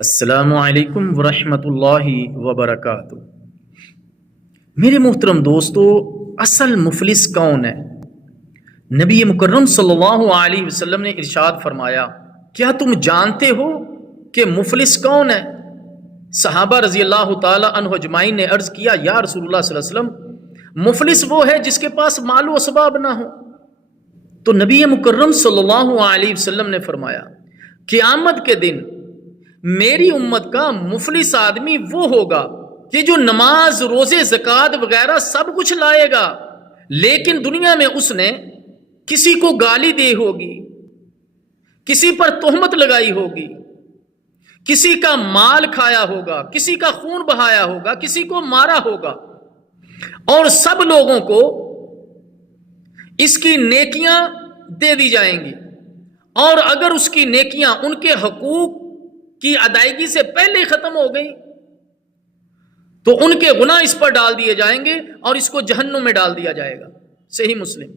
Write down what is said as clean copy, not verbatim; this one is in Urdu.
السلام علیکم ورحمۃ اللہ وبرکاتہ۔ میرے محترم دوستو، اصل مفلس کون ہے؟ نبی مکرم صلی اللہ علیہ وسلم نے ارشاد فرمایا، کیا تم جانتے ہو کہ مفلس کون ہے؟ صحابہ رضی اللہ تعالی عنہ اجمعین نے عرض کیا، یا رسول اللہ صلی اللہ علیہ وسلم، مفلس وہ ہے جس کے پاس مال و اسباب نہ ہو۔ تو نبی مکرم صلی اللہ علیہ وسلم نے فرمایا، قیامت کے دن میری امت کا مفلس آدمی وہ ہوگا کہ جو نماز، روزے، زکوٰۃ وغیرہ سب کچھ لائے گا، لیکن دنیا میں اس نے کسی کو گالی دی ہوگی، کسی پر تہمت لگائی ہوگی، کسی کا مال کھایا ہوگا، کسی کا خون بہایا ہوگا، کسی کو مارا ہوگا، اور سب لوگوں کو اس کی نیکیاں دے دی جائیں گی، اور اگر اس کی نیکیاں ان کے حقوق کی ادائیگی سے پہلے ہی ختم ہو گئی تو ان کے گناہ اس پر ڈال دیے جائیں گے اور اس کو جہنم میں ڈال دیا جائے گا۔ صحیح مسلم۔